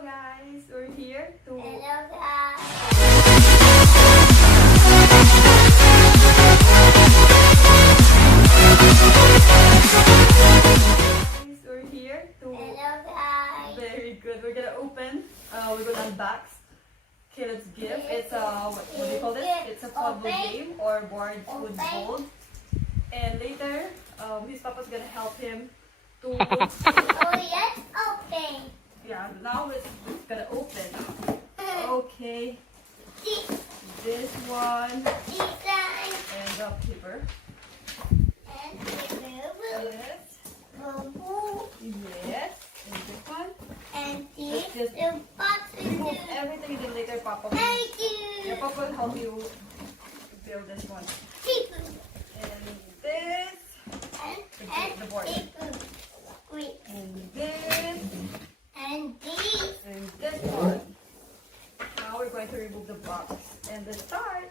Hello guys, we're here to Hello guys. We're here to Hello guys. very good. We're gonna open. We're gonna unbox Caleb's gift. It's what do you call this? It's a puzzle game or board with gold. And later, his papa's gonna help him to. Oh yes, open. Yeah, now it's gonna open. Okay, this one Design and the paper. and the Yes, bamboo yes, and this one. and Let's this just the box remove is everything, then later Papa will. thank Yeah, you. Papa will help you build this one. People And this, and the board. people. Wait, And this, and this. and this one. Now we're going to remove the box. And the start.